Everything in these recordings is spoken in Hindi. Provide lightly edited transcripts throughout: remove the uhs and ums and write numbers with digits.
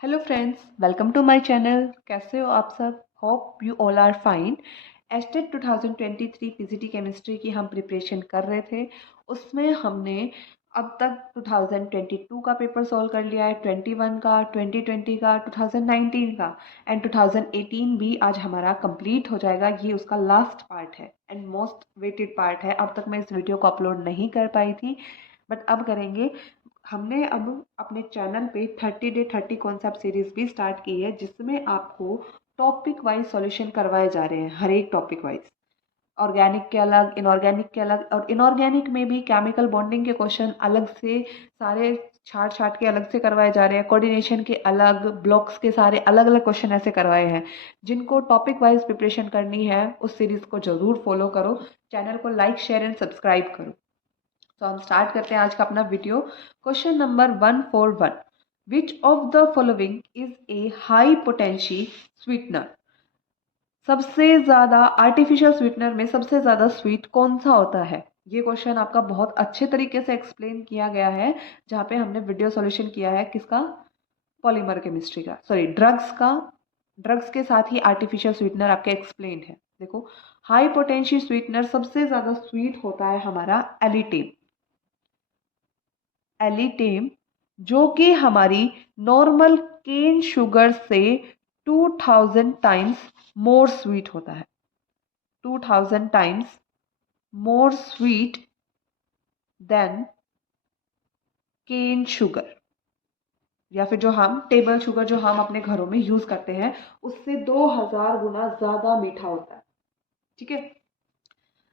Hello friends, welcome to my channel. कैसे हो आप सब? Hope you all are fine. Estate 2023 PGT chemistry की हम प्रिपरेशन कर रहे थे। उसमें हमने अब तक 2022 का पेपर सॉल्व कर लिया है, 21 का, 2020 का, 2019 का एंड 2018 भी आज हमारा कंप्लीट हो जाएगा। ये उसका लास्ट पार्ट है एंड मोस्ट वेटेड पार्ट है। अब तक मैं इस वीडियो को अपलोड नहीं कर पाई थी बट अब करेंगे। हमने अब अपने चैनल पे 30 डे 30 कॉन्सेप्ट सीरीज भी स्टार्ट की है, जिसमें आपको टॉपिक वाइज सॉल्यूशन करवाए जा रहे हैं, हर एक टॉपिक वाइज। ऑर्गेनिक के अलग, इनऑर्गेनिक के अलग, और इनऑर्गेनिक में भी केमिकल बॉन्डिंग के क्वेश्चन अलग से सारे छाट छाट के अलग से करवाए जा रहे हैं। कोऑर्डिनेशन के अलग, ब्लॉक्स के सारे अलग अलग क्वेश्चन ऐसे करवाए हैं। जिनको टॉपिक वाइज प्रिपरेशन करनी है उस सीरीज को जरूर फॉलो करो। चैनल को लाइक, शेयर एंड सब्सक्राइब करो। तो हम स्टार्ट करते हैं आज का अपना video. Question number 141, which of the following is a high potential sweetener? सबसे ज्यादा आर्टिफिशियल स्वीटनर में सबसे ज्यादा स्वीट कौन सा होता है? ये क्वेश्चन आपका बहुत अच्छे तरीके से एक्सप्लेन किया गया है, जहाँ पे हमने वीडियो सॉल्यूशन किया है किसका? पॉलीमर केमिस्ट्री का, सॉरी ड्रग्स का। ड्रग्स के साथ ही आर्टिफिशियल स्वीटनर आपके एक्सप्लेन है। देखो, हाई पोटेंशियल स्वीटनर सबसे ज्यादा स्वीट होता है हमारा एलिटेम। एलिटेम, जो कि हमारी नॉर्मल केन शुगर से 2000 टाइम्स मोर स्वीट होता है। 2000 times more sweet than cane sugar, या फिर जो हम टेबल शुगर जो हम अपने घरों में यूज करते हैं उससे 2000 गुना ज्यादा मीठा होता है। ठीक है,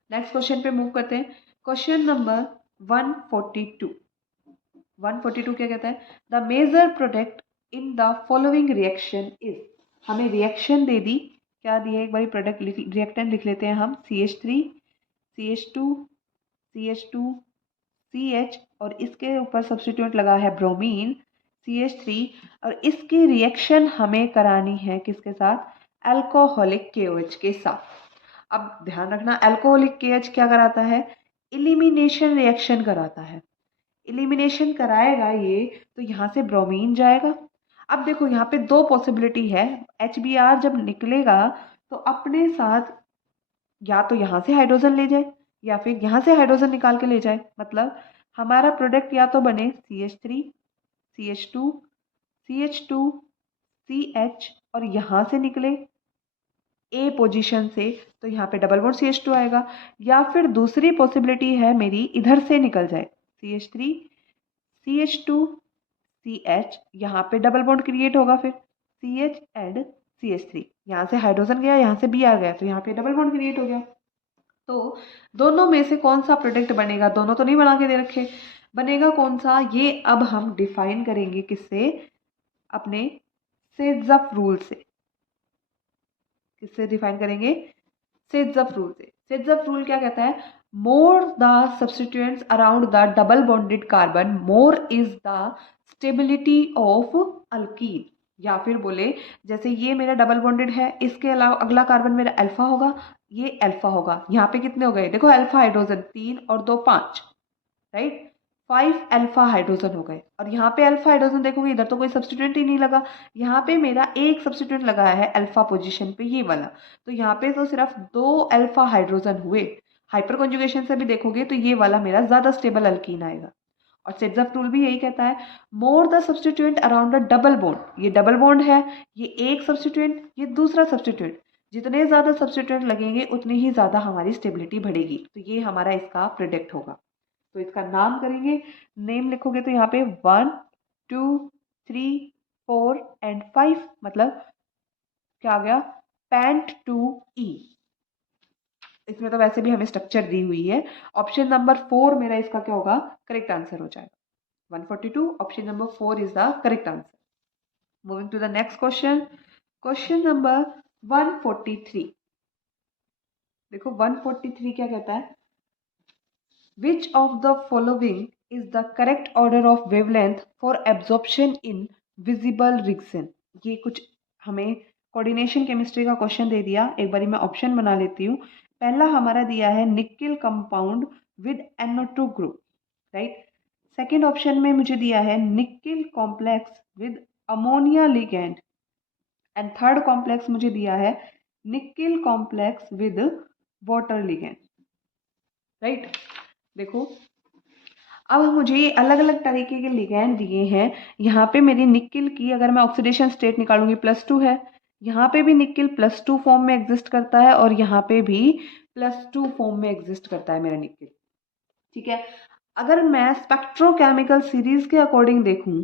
नेक्स्ट क्वेश्चन पे मूव करते हैं। Question number 142। 142 क्या कहता है? The major product in the following reaction is. हमें रिएक्शन दे दी, क्या दी है? एक बार प्रोडक्ट रिएक्टेंट लिख लेते हैं हम। CH3, CH2, CH2, CH, और इसके ऊपर सब्स्टिट्यूएंट लगा है ब्रोमीन, CH3। और इसकी रिएक्शन हमें करानी है किसके साथ? अल्कोहलिक KOH के साथ। अब ध्यान रखना, अल्कोहलिक KH क्या कराता है? इलिमिनेशन रिएक्शन कराता है। इलिमिनेशन कराएगा ये, तो यहाँ से ब्रोमीन जाएगा। अब देखो, यहाँ पे दो पॉसिबिलिटी है। HBr जब निकलेगा तो अपने साथ या तो यहाँ से हाइड्रोजन ले जाए या फिर यहाँ से हाइड्रोजन निकाल के ले जाए। मतलब हमारा प्रोडक्ट या तो बने CH3, CH2, CH2, CH, और यहाँ से निकले ए पोजीशन से, तो यहाँ पे डबल बॉन्ड CH2 आएगा। या फिर दूसरी पॉसिबिलिटी है मेरी, इधर से निकल जाए CH3, CH2, CH, यहाँ पे डबल बॉन्ड क्रिएट होगा, फिर CH एंड CH3, यहाँ से हाइड्रोजन गया, यहाँ से बी आ गया, तो यहाँ पे डबल बॉन्ड क्रिएट हो गया। तो दोनों में से कौन सा प्रोडक्ट बनेगा? दोनों तो नहीं बना के दे रखे, बनेगा कौन सा ये अब हम डिफाइन करेंगे। किससे? अपने सेट्ज़फ़ रूल से। किससे डिफाइन करेंगे? सेट्ज़फ़ रूल से। सेट्ज़फ़ रूल क्या कहता है? More the substituents around the double bonded carbon, more is the stability of alkyne. या फिर बोले, जैसे ये मेरा डबल बॉन्डेड है, इसके अलावा अगला कार्बन मेरा अल्फा होगा, ये अल्फा होगा। यहाँ पे कितने हो गए? देखो, अल्फा हाइड्रोजन 3 और 2 5, राइट? 5 अल्फा हाइड्रोजन हो गए। और यहाँ पे अल्फा हाइड्रोजन देखोगे, इधर तो कोई सब्स्टिट्यूएंट ही नहीं लगा। यहाँ पे मेरा एक सब्स्टिट्यूएंट लगा है अल्फा पोजीशन पे, ये वाला। तो यहाँ पे तो सिर्फ 2 अल्फा हाइड्रोजन हुए। हाइपर कॉन्जुगेशन से भी देखोगे तो ये वाला मेरा ज्यादा स्टेबल अल्कीन आएगा। और सेट्ज़फ़ रूल भी यही कहता है, more the substituent around the double bond. ये डबल बॉन्ड है, ये एक सब्स्टिट्यूएंट, ये दूसरा सब्स्टिट्यूएंट। जितने ज्यादा सब्स्टिट्यूएंट लगेंगे उतनी ही ज्यादा हमारी स्टेबिलिटी बढ़ेगी। तो ये हमारा इसका प्रोडक्ट होगा। तो इसका नाम करेंगे। नेम लिखोगे तो यहाँ पे 1, 2, 3, 4 एंड 5, मतलब क्या आ गया? Pant2E। इसमें तो वैसे भी हमें स्ट्रक्चर दी हुई है। ऑप्शन नंबर 4 मेरा इसका क्या होगा? करेक्ट आंसर हो जाएगा। 142, option number 4 is the correct answer. Moving to the next question. Question number 143। देखो, 143 क्या कहता है? Which of the following is the correct order of wavelength for absorption in visible region? ये कुछ हमें कोऑर्डिनेशन केमिस्ट्री का क्वेश्चन दे दिया। एक बारी मैं ऑप्शन बना लेती हूँ। पहला हमारा दिया है nickel compound with NO2 group, right? Second option में मुझे दिया है nickel complex with ammonia ligand and third complex मुझे दिया है nickel complex with water ligand, right. देखो अब मुझे अलग अलग तरीके के लिगैंड दिए हैं। यहाँ पे मेरी निकिल की अगर मैं ऑक्सीडेशन स्टेट निकालूंगी +2 है, यहाँ पे भी निकिल +2 फॉर्म में एग्जिस्ट करता है और यहाँ पे भी +2 फॉर्म में एग्जिस्ट करता है मेरा निकिल, ठीक है। अगर मैं स्पेक्ट्रोकेमिकल सीरीज के अकॉर्डिंग देखूं,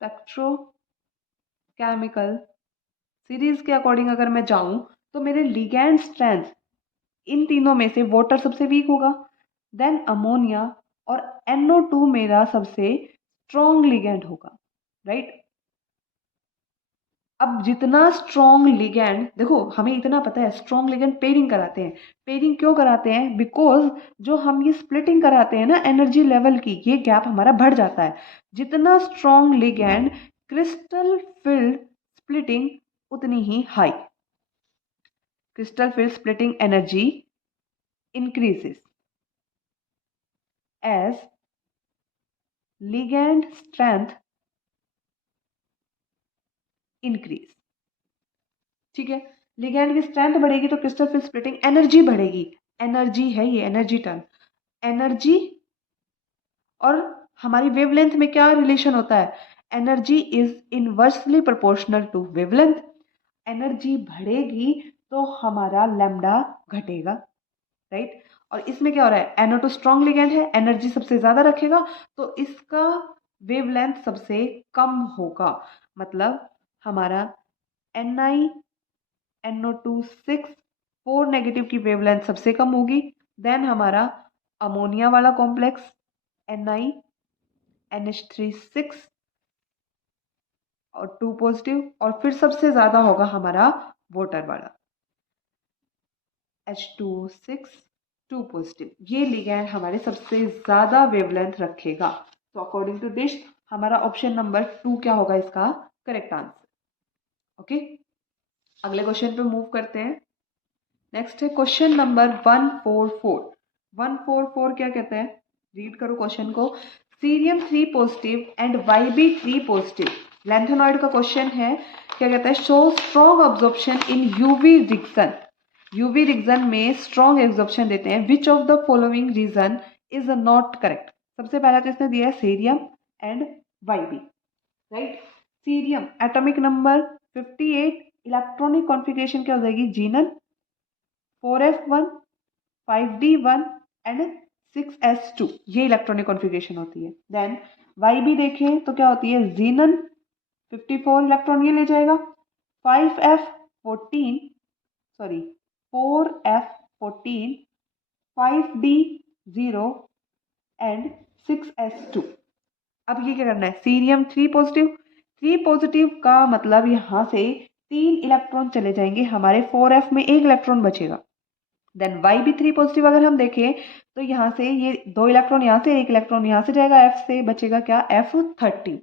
स्पेक्ट्रोकेमिकल सीरीज के अकॉर्डिंग अगर मैं जाऊं तो मेरे लिगैंड स्ट्रेंथ इन तीनों में से वाटर सबसे वीक होगा, देन अमोनिया और NO2 मेरा सबसे स्ट्रॉन्ग लिगैंड होगा, राइट। अब जितना स्ट्रॉन्ग लिगैंड, देखो हमें इतना पता है स्ट्रॉन्ग लिगैंड पेयरिंग कराते हैं। पेयरिंग क्यों कराते हैं? बिकॉज जो हम ये स्प्लिटिंग कराते हैं ना एनर्जी लेवल की, ये गैप हमारा बढ़ जाता है। जितना strong ligand crystal field splitting उतनी ही high, crystal field splitting energy increases as ligand strength increase, ठीक है। लिगैंड की स्ट्रेंथ बढ़ेगी तो क्रिस्टल फील्ड स्प्लिटिंग एनर्जी बढ़ेगी। एनर्जी है ये, एनर्जी टर्म, एनर्जी और हमारी वेवलेंथ में क्या रिलेशन होता है? Energy is inversely proportional to wavelength. Energy बढ़ेगी तो हमारा लैम्डा घटेगा, राइट। और इसमें क्या हो रहा है? NO2 स्ट्रॉन्ग लिगैंड है, एनर्जी सबसे ज्यादा रखेगा तो इसका वेवलेंथ सबसे कम होगा। मतलब हमारा NiNO2 6 4 नेगेटिव की वेवलेंथ सबसे कम होगी। देन हमारा अमोनिया वाला कॉम्प्लेक्स NiNH3 6 और 2 पॉजिटिव, और फिर सबसे ज्यादा होगा हमारा वाटर वाला H2O6 2 पॉजिटिव। ये लिगैंड हमारे सबसे ज्यादा वेवलेंथ रखेगा। तो अकॉर्डिंग टू दिस हमारा ऑप्शन नंबर 2 क्या होगा इसका करेक्ट आंसर, ओके। अगले क्वेश्चन पे मूव करते हैं। नेक्स्ट है क्वेश्चन नंबर 144। 144 क्या कहते हैं? रीड करो क्वेश्चन को। Cerium 3 positive and YB3 positive lanthanoid का क्वेश्चन है। क्या कहता है? Show strong absorption in UV region. UV region में स्ट्रॉन्ग एब्जॉर्प्शन देते हैं। Which of the following region is not correct? सबसे पहला तो इसने दिया है cerium and YB, right. Cerium atomic number 58, electronic configuration क्या हो जाएगी? जीनन 4f1 5d1 एंड 6s2, ये इलेक्ट्रॉनिक कॉन्फ़िगरेशन होती है। देन YB देखें तो क्या होती है? जीनन 54 इलेक्ट्रॉन ये ले जाएगा, 5f14 sorry 4f14 5d0 and 6s2। अब ये क्या करना है? सीरियम 3 पॉजिटिव, 3 पॉजिटिव का मतलब यहाँ से 3 इलेक्ट्रॉन चले जाएंगे, हमारे 4f में 1 इलेक्ट्रॉन बचेगा। देन YB3 पॉजिटिव अगर हम देखें तो यहाँ से ये 2 इलेक्ट्रॉन यहाँ से, 1 इलेक्ट्रॉन यहाँ से जाएगा, F से बचेगा क्या? F13।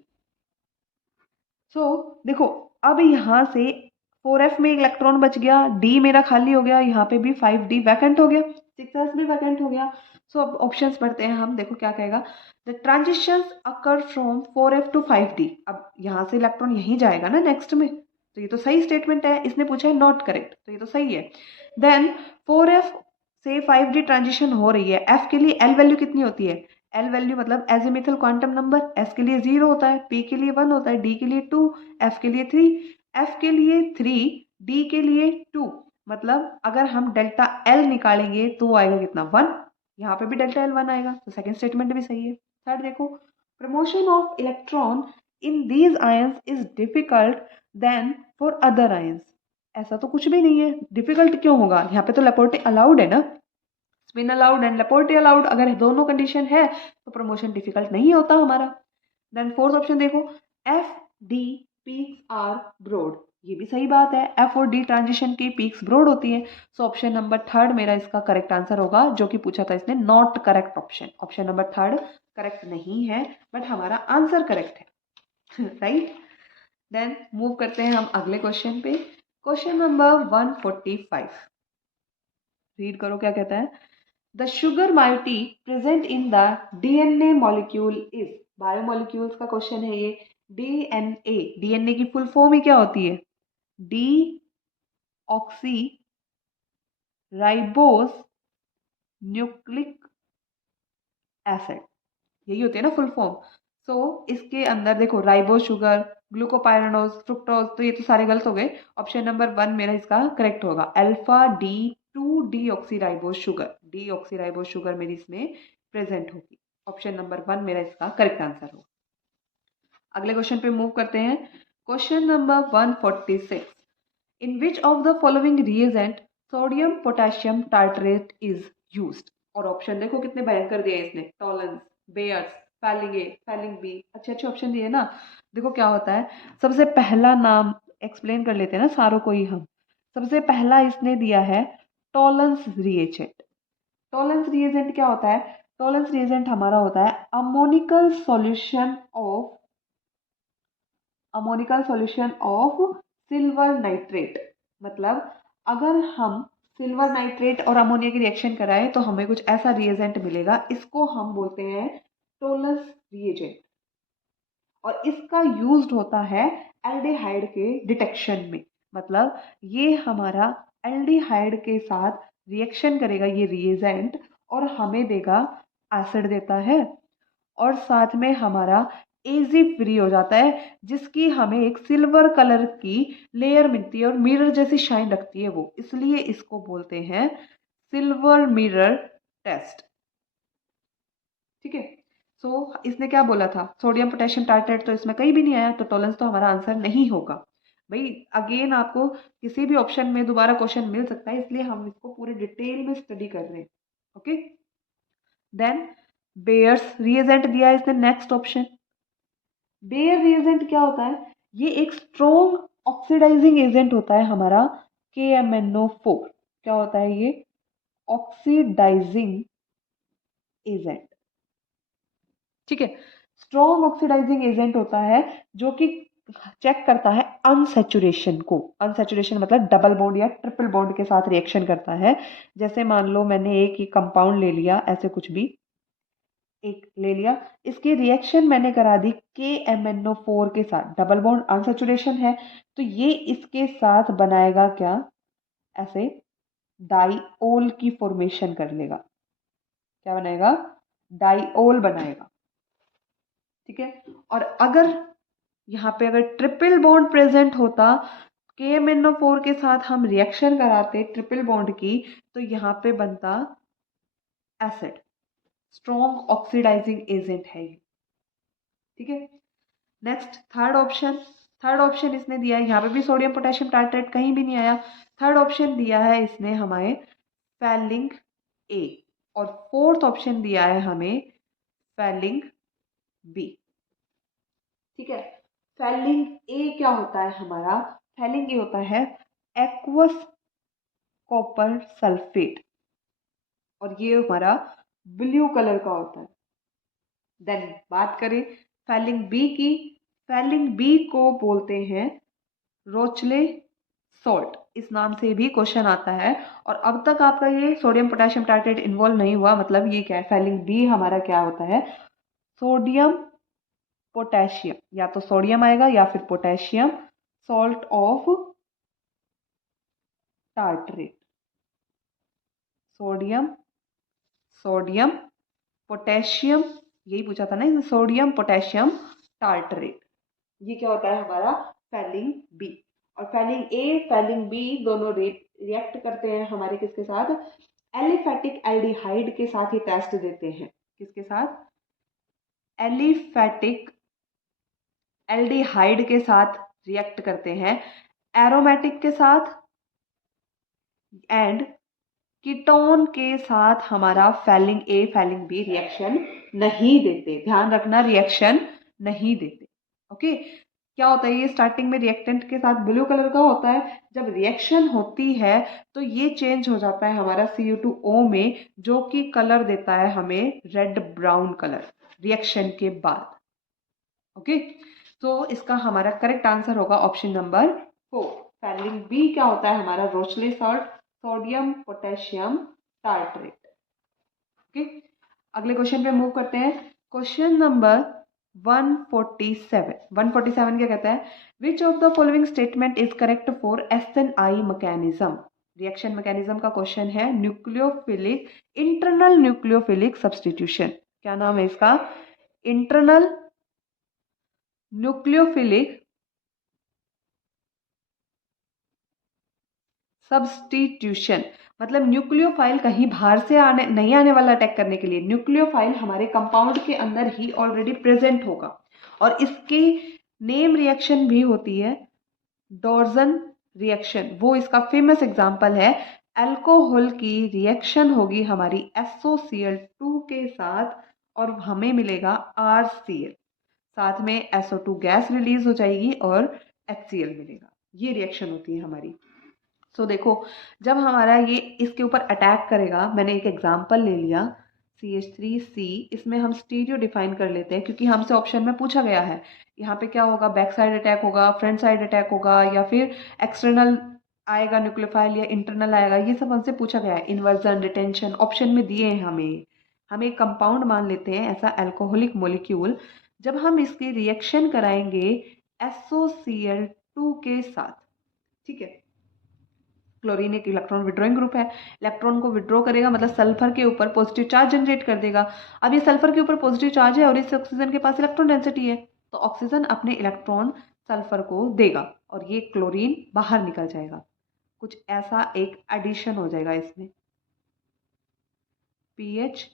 देखो अब यहाँ से 4f में 1 इलेक्ट्रॉन बच गया, D मेरा खाली हो गया, यहाँ पे भी 5d वैकेंट हो गया, 6s भी वैकेंट हो गया। अब ऑप्शंस पढ़ते हैं हम। देखो क्या कहेगा? The transitions occur from 4f to 5d। अब यहाँ से इलेक्ट्रॉन यहीं जाएगा ना नेक्स्ट में, तो ये तो सही स्टेटमेंट है। इसने पूछा है नॉट करेक्ट, तो ये तो सही है। देन 4f से 5d ट्रांजिशन हो रही है। f के लिए L वैल्यू कितनी होती है? L वैल्यू मतलब एजिमिथल क्वांटम नंबर। S के लिए 0 होता है, P के लिए 1 होता है, D के लिए 2, F के लिए 3, F के लिए 3, D के लिए 2। मतलब अगर हम डेल्टा L निकालेंगे तो आएगा कितना? 1। यहाँ पे भी डेल्टा L 1 आएगा, तो सेकंड स्टेटमेंट भी सही है। थर्ड देखो, promotion of electron in these ions is difficult than for other ions. ऐसा तो कुछ भी नहीं है, डिफिकल्ट क्यों होगा? यहाँ पे तो लेपोर्टे अलाउड है ना, स्पिन अलाउड एंड लेपोर्टे अलाउड। अगर दोनों कंडीशन है तो प्रमोशन डिफिकल्ट नहीं होता हमारा। देन फोर्थ ऑप्शन देखो, FD पीक्स आर ब्रॉड, ये भी सही बात है, F और D ट्रांजिशन की पीक्स ब्रॉड होती है। सो ऑप्शन नंबर थर्ड मेरा इसका करेक्ट आंसर होगा, जो कि पूछा था इसने not correct option. Option number third correct नहीं है, बट हमारा आंसर करेक्ट है, राइट। देन मूव करते हैं हम अगले क्वेश्चन पे। क्वेश्चन नंबर 145, रीड करो क्या कहता है। The sugar मायोटी present in the DNA molecule is, biomolecules का क्वेश्चन है ये। डीएनए, डीएनए की फुल फॉर्म ही क्या होती है? D oxy ribose nucleic acid, यही होती है ना फुल फॉर्म। सो इसके अंदर देखो राइबोस शुगर, ग्लूकोपाइरानोज, फ्रुक्टोज, तो ये तो सारे गलत हो गए। ऑप्शन नंबर 1 मेरा इसका करेक्ट होगा, alpha D 2 D oxy ribose sugar, D oxy ribose sugar मेरी इसमें प्रेजेंट होगी। ऑप्शन नंबर 1 मेरा इसका करेक्ट आंसर होगा। अगले क्वेश्चन पे मूव करते हैं। Question number 146, in which of the following reagent sodium potassium tartrate is used. और ऑप्शन देखो कितने भयंकर दिए इसने, टॉलन्स, bears, falling A, falling B, अच्छे अच्छे ऑप्शन दिए ना। देखो क्या होता है, सबसे पहला नाम एक्सप्लेन कर लेते हैं ना सारों को ही हम। सबसे पहला इसने दिया है टॉलन्स रिएजेंट। टॉलन्स रिएजेंट क्या होता है? टॉलन्स रिएजेंट हमारा होता है ammoniacal solution of silver nitrate. मतलब अगर हम सिल्वर नाइट्रेट और अमोनिया की रिएक्शन कराएं तो हमें कुछ ऐसा रिएजेंट मिलेगा, इसको हम बोलते हैं टोलस रिएजेंट। और इसका यूज्ड होता है एल्डिहाइड के डिटेक्शन में। मतलब ये हमारा एल्डिहाइड के साथ रिएक्शन करेगा ये रिएजेंट, और हमें देगा, एसिड देता है, और साथ में हमारा एजी फ्री हो जाता है, जिसकी हमें एक सिल्वर कलर की लेयर मिलती है और मिरर जैसी शाइन रखती है वो, इसलिए इसको बोलते हैं सिल्वर मिरर टेस्ट। ठीक है। सो इसने क्या बोला था, सोडियम पोटेशियम टार्ट्रेट, तो इसमें कहीं भी नहीं आया, तो टॉलरेंस तो हमारा आंसर नहीं होगा। भाई अगेन आपको किसी भी ऑप्शन में दोबारा क्वेश्चन मिल सकता है, इसलिए हम इसको पूरे डिटेल में स्टडी कर रहे हैं। ओके, देन बेयर्स रिएजेंट दिया है इसने, नेक्स्ट ऑप्शन। बेयर रिएजेंट क्या होता है? ये एक स्ट्रॉन्ग ऑक्सीडाइजिंग एजेंट होता है हमारा KMnO4। क्या होता है ये? Oxidizing agent. ठीक है, स्ट्रॉन्ग ऑक्सीडाइजिंग एजेंट होता है जो कि चेक करता है अनसैचुरेशन को। अनसैचुरेशन मतलब डबल बॉन्ड या ट्रिपल बॉन्ड के साथ रिएक्शन करता है। जैसे मान लो मैंने एक ही कंपाउंड ले लिया, ऐसे कुछ भी एक ले लिया, इसकी रिएक्शन मैंने करा दी KMnO4 के साथ, डबल बॉन्ड अनसैचुरेशन है, तो ये इसके साथ बनाएगा क्या? ऐसे डाइओल की फॉर्मेशन कर लेगा। क्या बनाएगा? डाइओल बनाएगा। ठीक है, और अगर यहाँ पे अगर ट्रिपल बॉन्ड प्रेजेंट होता, KMnO4 के साथ हम रिएक्शन कराते ट्रिपल बॉन्ड की, तो यहाँ पे बनता एसिड। स्ट्रॉन्ग ऑक्सीडाइजिंग एजेंट है ये। ठीक है, next third option. Third option इसने दिया है, यहाँ पे भी सोडियम पोटेशियम टार्ट्रेट कहीं भी नहीं आया। थर्ड ऑप्शन दिया है इसने हमें फैलिंग ए, और फोर्थ ऑप्शन दिया है हमें फैलिंग बी। ठीक है, फैलिंग ए क्या होता है हमारा? फैलिंग ए होता है एक्वस कॉपर सल्फेट, और ये हमारा ब्लू कलर का होता है। देन बात करें फैलिंग बी की, फैलिंग बी को बोलते हैं रोचले सॉल्ट, इस नाम से भी क्वेश्चन आता है। और अब तक आपका ये सोडियम पोटेशियम टार्ट्रेट इन्वॉल्व नहीं हुआ, मतलब ये क्या है, फैलिंग बी हमारा क्या होता है? सोडियम पोटेशियम, या तो सोडियम आएगा या फिर potassium salt of tartrate. Sodium, sodium potassium, यही पूछा था ना, सोडियम पोटेशियम टार्ट्रेट, ये क्या होता है हमारा? Falling B. और फैलिंग ए फैलिंग बी दोनों रिएक्ट करते हैं हमारे किसके साथ? एलिफेटिक एल्डिहाइड के साथ ही टेस्ट देते हैं। किसके साथ? एलिफेटिक एल्डिहाइड के साथ रिएक्ट करते हैं, एरोमेटिक के साथ एंड कीटोन के साथ हमारा falling A falling B reaction नहीं देते। ध्यान रखना, रिएक्शन नहीं देते। ओके, क्या होता है ये? स्टार्टिंग में रिएक्टेंट के साथ ब्लू कलर का होता है, जब रिएक्शन होती है तो ये चेंज हो जाता है हमारा Cu2O में, जो कि कलर देता है हमें रेड ब्राउन कलर रिएक्शन के बाद। ओके, तो इसका हमारा करेक्ट आंसर होगा ऑप्शन नंबर 4। फैलिंग बी क्या होता है हमारा? Rochelle salt, sodium potassium tartrate. Okay, अगले क्वेश्चन पे मूव करते हैं। क्वेश्चन नंबर 147 क्या कहता है, which of the following statement is correct for SNI mechanism. Reaction mechanism का क्वेश्चन है, न्यूक्लियोफिलिक इंटरनल न्यूक्लियोफिलिक सब्सटीट्यूशन। क्या नाम है इसका, इंटरनल न्यूक्लियोफिलिक सब्सटीट्यूशन। मतलब न्यूक्लियोफाइल कहीं बाहर से आने नहीं आने वाला अटैक करने के लिए, न्यूक्लियोफाइल हमारे कंपाउंड के अंदर ही ऑलरेडी प्रेजेंट होगा। और इसकी नेम रिएक्शन भी होती है डॉर्सन रिएक्शन। वो इसका फेमस एग्जांपल है। अल्कोहल की रिएक्शन होगी हमारी SOCl2 के साथ और हमें मिलेगा RCl, साथ में SO2 गैस रिलीज हो जाएगी और HCl मिलेगा। ये रिएक्शन होती है हमारी। सो देखो, जब हमारा ये इसके ऊपर अटैक करेगा, मैंने एक एग्जांपल ले लिया CH3C, इसमें हम स्टीरियो डिफाइन कर लेते हैं क्योंकि हमसे ऑप्शन में पूछा गया है। यहाँ पे क्या होगा, बैक साइड अटैक होगा, फ्रंट साइड अटैक होगा, या फिर एक्सटर्नल आएगा न्यूक्लियोफाइल या इंटरनल आएगा, ये सब हमसे पूछा गया है। इन्वर्जन, रिटेंशन ऑप्शन में दिए हैं हमें एक कंपाउंड मान लेते हैं ऐसा अल्कोहलिक मोलिक्यूल। जब हम इसकी रिएक्शन कराएंगे SOCl2 के साथ, ठीक है, क्लोरीन एक इलेक्ट्रॉन विड्रॉइंग ग्रुप है, इलेक्ट्रॉन को विड्रॉ करेगा मतलब सल्फर के ऊपर पॉजिटिव चार्ज जनरेट कर देगा। अब ये सल्फर के ऊपर पॉजिटिव चार्ज है और इस ऑक्सीजन के पास इलेक्ट्रॉन डेंसिटी है, तो ऑक्सीजन अपने इलेक्ट्रॉन सल्फर को देगा और ये क्लोरीन बाहर निकल जाएगा। कुछ ऐसा एक एडिशन हो जाएगा इसमें, PH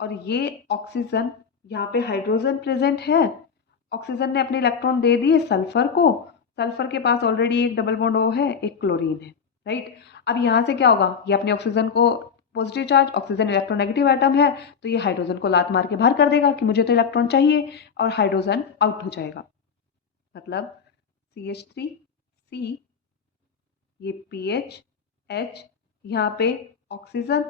और ये ऑक्सीजन, यहाँ पे हाइड्रोजन प्रेजेंट है, ऑक्सीजन ने अपने इलेक्ट्रॉन दे दिए सल्फर को, सल्फर के पास ऑलरेडी एक डबल बॉन्ड O है, एक क्लोरीन है, राइट। अब यहाँ से क्या होगा, ये अपने ऑक्सीजन को positive charge, oxygen electronegative atom है, तो ये हाइड्रोजन को लात मार के बाहर कर देगा कि मुझे तो इलेक्ट्रॉन चाहिए, और हाइड्रोजन आउट हो जाएगा। मतलब CH3C, ये PH, यहाँ पे oxygen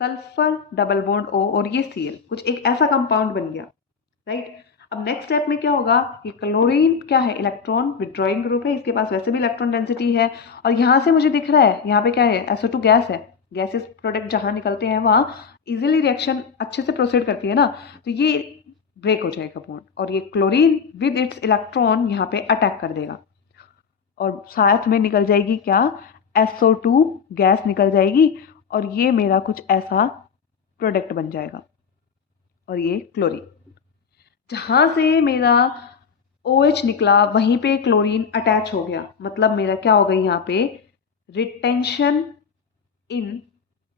sulphur double bond O और ये Cl, कुछ एक ऐसा कंपाउंड बन गया, राइट। अब नेक्स्ट स्टेप में क्या होगा, ये क्लोरीन क्या है, इलेक्ट्रॉन विड्रॉइंग ग्रुप है, इसके पास वैसे भी इलेक्ट्रॉन डेंसिटी है, और यहाँ से मुझे दिख रहा है यहाँ पे क्या है, SO2 गैस है, गैसेस प्रोडक्ट जहाँ निकलते हैं वहाँ इजीली रिएक्शन अच्छे से प्रोसीड करती है ना, तो ये ब्रेक हो जाएगा बॉन्ड और ये क्लोरीन विद इट्स इलेक्ट्रॉन यहाँ पे अटैक कर देगा और साथ में निकल जाएगी क्या, SO2 गैस निकल जाएगी और ये मेरा कुछ ऐसा प्रोडक्ट बन जाएगा और ये क्लोरीन। जहाँ से मेरा OH निकला वहीं पे क्लोरीन अटैच हो गया, मतलब मेरा क्या हो गई यहाँ पे, रिटेंशन इन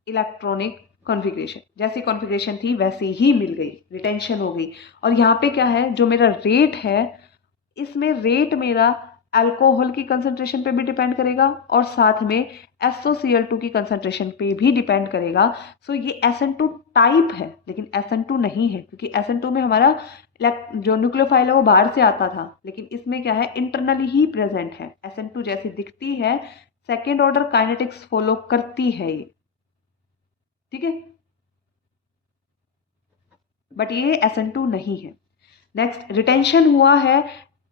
इलेक्ट्रॉनिक कॉन्फ़िगरेशन, जैसी कॉन्फ़िगरेशन थी वैसी ही मिल गई, रिटेंशन हो गई। और यहाँ पे क्या है, जो मेरा रेट है, इसमें रेट मेरा अल्कोहल की कंसंट्रेशन पे भी डिपेंड करेगा और साथ में SOCl2 की कंसंट्रेशन पे भी डिपेंड करेगा। सो ये SN2 टाइप है लेकिन SN2 नहीं है, क्योंकि SN2 में हमारा जो न्यूक्लियोफाइल है वो बाहर से आता था, लेकिन इसमें क्या है, इंटरनली ही प्रेजेंट है। SN2 जैसी दिखती है, सेकेंड ऑर्डर काइनेटिक्स फॉलो करती है ये, ठीक है, बट ये SN2 नहीं है। नेक्स्ट, रिटेंशन हुआ है,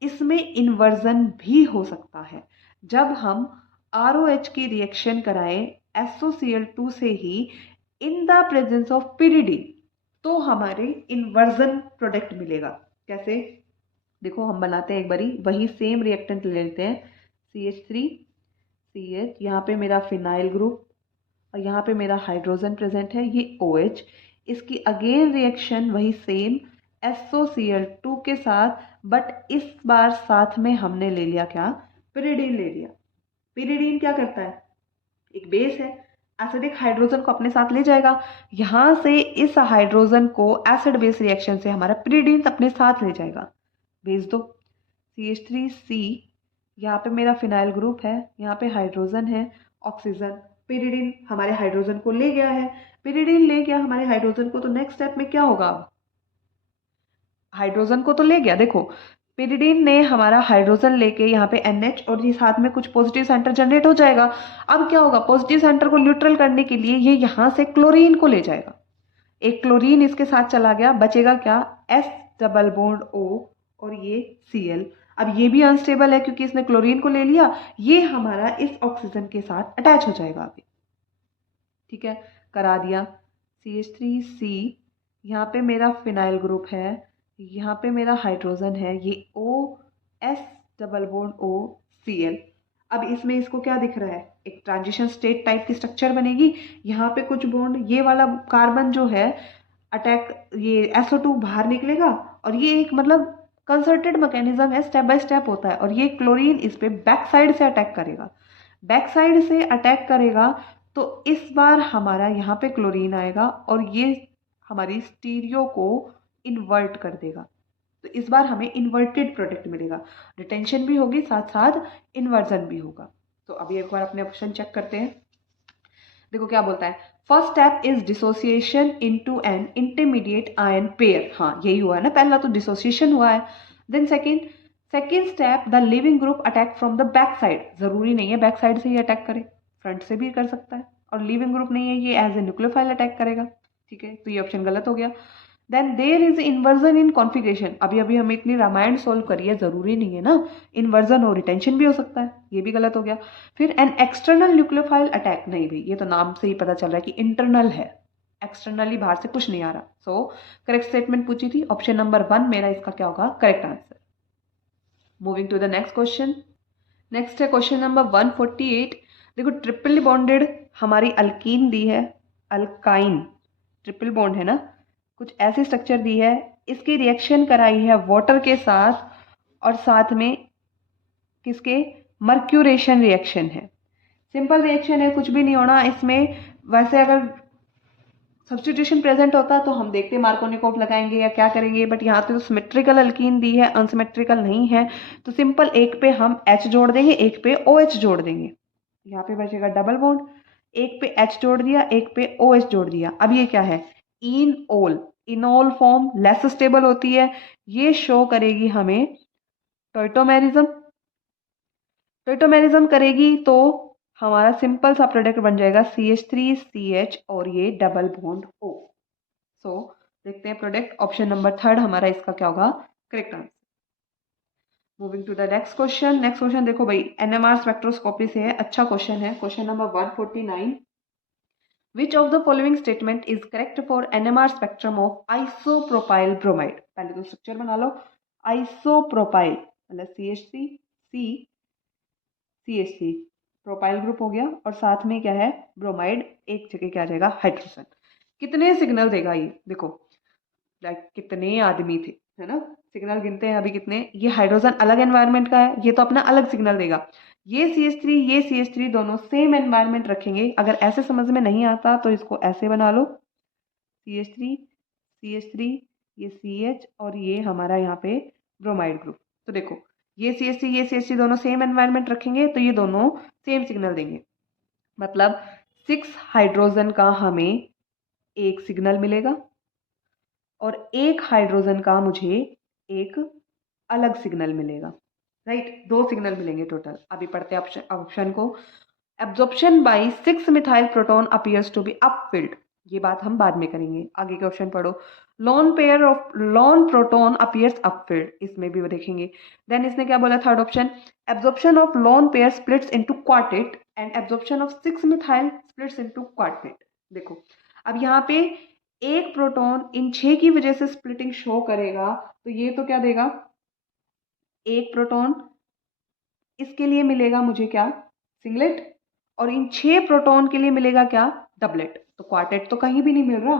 इसमें इन्वर्जन भी हो सकता है। जब हम ROH की रिएक्शन कराएं SOCl2 से ही in the presence of pyridine, तो हमारे इन्वर्जन प्रोडक्ट मिलेगा। कैसे, देखो हम बनाते हैं एक बारी, वही सेम रिएक्टेंट ले लेते हैं, CH3CH, यहाँ पे मेरा फिनाइल ग्रुप और यहाँ पे मेरा हाइड्रोजन प्रेजेंट है, ये OH, इसकी अगेन रिएक्शन वही सेम SOCl2 के साथ, बट इस बार साथ में हमने ले लिया क्या, pyridine ले लिया। pyridine क्या करता है, एक बेस है, एसिडिक हाइड्रोजन को अपने साथ ले जाएगा, यहाँ से इस हाइड्रोजन को एसिड बेस रिएक्शन से हमारा pyridine अपने साथ ले जाएगा, भेज दो। CH3C, यहाँ पे मेरा फिनाइल ग्रुप है, यहाँ पे हाइड्रोजन है, ऑक्सीजन, pyridine हमारे हाइड्रोजन को ले गया है, pyridine ले गया हमारे हाइड्रोजन को, तो नेक्स्ट स्टेप में क्या होगा, हाइड्रोजन को तो ले गया, देखो pyridine ने हमारा हाइड्रोजन लेके यहाँ पे NH और ये साथ में कुछ पॉजिटिव सेंटर जनरेट हो जाएगा। अब क्या होगा, पॉजिटिव सेंटर को न्यूट्रल करने के लिए ये यहाँ से क्लोरीन को ले जाएगा, एक क्लोरीन इसके साथ चला गया, बचेगा क्या, S डबल बॉन्ड O और ये Cl। अब ये भी अनस्टेबल है क्योंकि इसने क्लोरीन को ले लिया, ये हमारा इस ऑक्सीजन के साथ अटैच हो जाएगा अभी, ठीक है, करा दिया। CH3C यहाँ पे मेरा फिनाइल ग्रुप है, यहाँ पे मेरा हाइड्रोजन है, ये OS डबल बॉन्ड OCl। अब इसमें इसको क्या दिख रहा है, एक ट्रांजिशन स्टेट टाइप की स्ट्रक्चर बनेगी। यहाँ पे कुछ बॉन्ड, ये वाला कार्बन जो है अटैक, ये SO2 बाहर निकलेगा, और ये एक मतलब कंसर्टेड मैकेनिज्म है, स्टेप बाय स्टेप होता है, और ये क्लोरीन इस पे बैक साइड से अटैक करेगा। बैक साइड से अटैक करेगा तो इस बार हमारा यहाँ पे क्लोरीन आएगा और ये हमारी स्टीरियो को इन्वर्ट कर देगा। तो इस बार हमें इन्वर्टेड प्रोडक्ट मिलेगा, रिटेंशन भी होगी, साथ साथ इन्वर्जन भी होगा। तो अभी एक बार अपने ऑप्शन चेक करते हैं। देखो क्या बोलता है, first step is dissociation into an intermediate ion pair. हाँ यही हुआ है ना, पहला तो डिसोसिएशन हुआ है। Then second step, the leaving group attack from the back side. जरूरी नहीं है बैक साइड से ही अटैक करे, फ्रंट से भी कर सकता है, और लिविंग ग्रुप नहीं है, ये एज ए न्यूक्लियोफाइल अटैक करेगा। ठीक है, तो ये ऑप्शन गलत हो गया। Then there is inversion in configuration. अभी अभी हमें इतनी रामायण सोल्व करी है, जरूरी नहीं है ना इन्वर्जन हो, रिटेंशन भी हो सकता है, ये भी गलत हो गया। फिर एन एक्सटर्नल न्यूक्लियोफाइल अटैक, नहीं भाई ये तो नाम से ही पता चल रहा है कि इंटरनल है, एक्सटर्नली बाहर से कुछ नहीं आ रहा। सो करेक्ट स्टेटमेंट पूछी थी, ऑप्शन नंबर 1 मेरा इसका क्या होगा correct answer. Moving to the next question. Next है क्वेश्चन नंबर 148। देखो ट्रिपल बॉन्डेड हमारी अल्कीन दी है, अल्काइन ट्रिपल बॉन्ड है ना, कुछ ऐसी स्ट्रक्चर दी है, इसकी रिएक्शन कराई है वाटर के साथ, और साथ में किसके, मर्क्यूरेशन रिएक्शन है। सिंपल रिएक्शन है, कुछ भी नहीं होना इसमें। वैसे अगर सब्स्टिट्यूशन प्रेजेंट होता तो हम देखते मार्कोनिकोव लगाएंगे या क्या करेंगे, बट यहाँ पे तो सिमेट्रिकल अल्कीन दी है, अनसिमेट्रिकल नहीं है, तो सिंपल एक पे हम H जोड़ देंगे, एक पे OH जोड़ देंगे। यहाँ पे बचेगा डबल बॉन्ड, एक पे H जोड़ दिया, एक पे OH जोड़ दिया। अब ये क्या है, इनओल, इनोल फॉर्म लेस स्टेबल होती है, ये शो करेगी हमें टॉइटोमेरिज्म। टॉइटोमेरिज्म करेगी तो हमारा सिंपल सा प्रोडक्ट बन जाएगा CH3CH और ये डबल बॉन्ड O। सो देखते हैं प्रोडक्ट, ऑप्शन नंबर 3 हमारा इसका क्या होगा correct answer. Moving to the next question. Next question देखो भाई, NMR स्पेक्ट्रोस्कोपी से है, अच्छा क्वेश्चन है, question number 149। Which of the following statement is correct for NMR spectrum of isopropyl bromide? पहले तो स्ट्रक्चर बना लो, आइसोप्रोपाइल मतलब CH3 CH3 प्रोपाइल ग्रुप हो गया, और साथ में क्या है ब्रोमाइड, एक जगह क्या आ जाएगा हाइड्रोजन। कितने सिग्नल देगा ये देखो, लाइक कितने आदमी थे, है ना, सिग्नल गिनते हैं अभी कितने। ये हाइड्रोजन अलग एनवायरनमेंट का है, ये तो अपना अलग सिग्नल देगा। ये CH3 दोनों सेम एनवायरनमेंट रखेंगे। अगर ऐसे समझ में नहीं आता तो इसको ऐसे बना लो, CH3 ये CH और ये हमारा यहाँ पे ब्रोमाइड ग्रुप। तो देखो ये CH3 दोनों सेम एनवायरनमेंट रखेंगे तो ये दोनों सेम सिग्नल देंगे, मतलब 6 हाइड्रोजन का हमें एक सिग्नल मिलेगा, और एक हाइड्रोजन का मुझे एक अलग सिग्नल मिलेगा, राइट, 2 सिग्नल मिलेंगे टोटल। अभी पढ़ते हैं ऑप्शन को। Absorption by 6 methyl proton appears to be upfield, ये बात हम बाद में करेंगे, आगे के ऑप्शन पढ़ो। लॉन प्रोटॉन अपीयर्स अपफिल्ड, इसमें भी देखेंगे। देन इसने क्या बोला third option, absorption of lone pair splits into quartet and absorption of 6 methyl splits into quartet. देखो अब यहाँ पे एक प्रोटॉन इन 6 की वजह से स्प्लिटिंग शो करेगा, तो ये तो क्या देगा, एक प्रोटॉन, इसके लिए मिलेगा मुझे क्या सिंगलेट, और इन 6 प्रोटॉन के लिए मिलेगा क्या डबलेट। तो क्वार्टेट तो कहीं भी नहीं मिल रहा,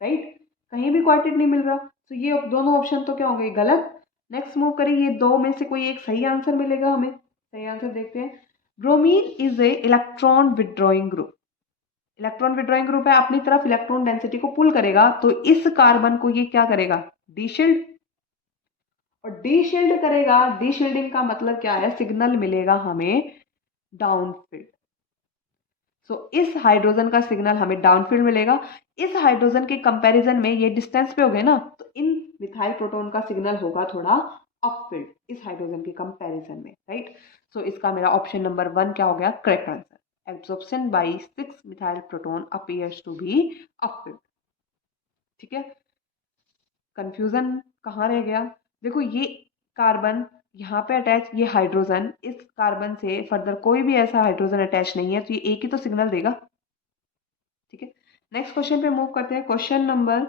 राइट, कहीं भी क्वार्टेट नहीं मिल रहा, तो ये दोनों ऑप्शन तो क्या होंगे गलत। नेक्स्ट मूव करें, ये दो में से कोई एक सही आंसर मिलेगा हमें, सही आंसर देखते हैं। Bromine is a electron withdrawing group, electron withdrawing group है, अपनी तरफ इलेक्ट्रॉन डेंसिटी को पुल करेगा, तो इस कार्बन को ये क्या करेगा डीशिल्ड, और डीशिल्ड करेगा, डीशिल्डिंग का मतलब क्या है, सिग्नल मिलेगा हमें डाउनफील्ड। सो इस हाइड्रोजन का सिग्नल हमें डाउनफील्ड मिलेगा। इस हाइड्रोजन के कंपैरिजन में ये डिस्टेंस पे हो गए ना, तो इन मिथाइल प्रोटॉन का सिग्नल होगा थोड़ा अपफील्ड इस हाइड्रोजन के कंपैरिजन में, राइट। सो इसका मेरा ऑप्शन नंबर 1 क्या हो गया correct answer. Absorption by 6 methyl proton appears to be upfield. ठीक है, कंफ्यूजन कहाँ रह गया, देखो ये कार्बन यहाँ पे अटैच, ये हाइड्रोजन, इस कार्बन से फर्दर कोई भी ऐसा हाइड्रोजन अटैच नहीं है, तो ये एक ही तो सिग्नल देगा। ठीक है, नेक्स्ट क्वेश्चन पे मूव करते हैं, क्वेश्चन नंबर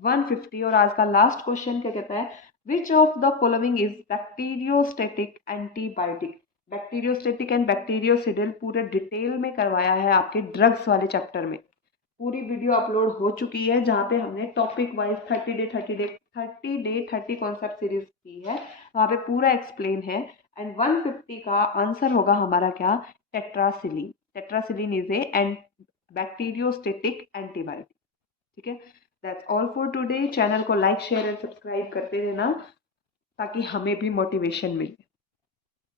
150। और आज का लास्ट क्वेश्चन क्या कहता है, which of the following is bacteriostatic antibiotic. Bacteriostatic and bactericidal पूरे डिटेल में करवाया है आपके ड्रग्स वाले चैप्टर में। पूरी वीडियो अपलोड हो चुकी है जहाँ पे हमने टॉपिक वाइज 30 कॉन्सेप्ट सीरीज की है, वहाँ पे पूरा एक्सप्लेन है। एंड 150 का आंसर होगा हमारा क्या, tetracycline. Tetracycline is a and bacteriostatic antibiotic. ठीक है, that's all for today. Channel को लाइक शेयर एंड सब्सक्राइब करते रहना ताकि हमें भी मोटिवेशन मिले।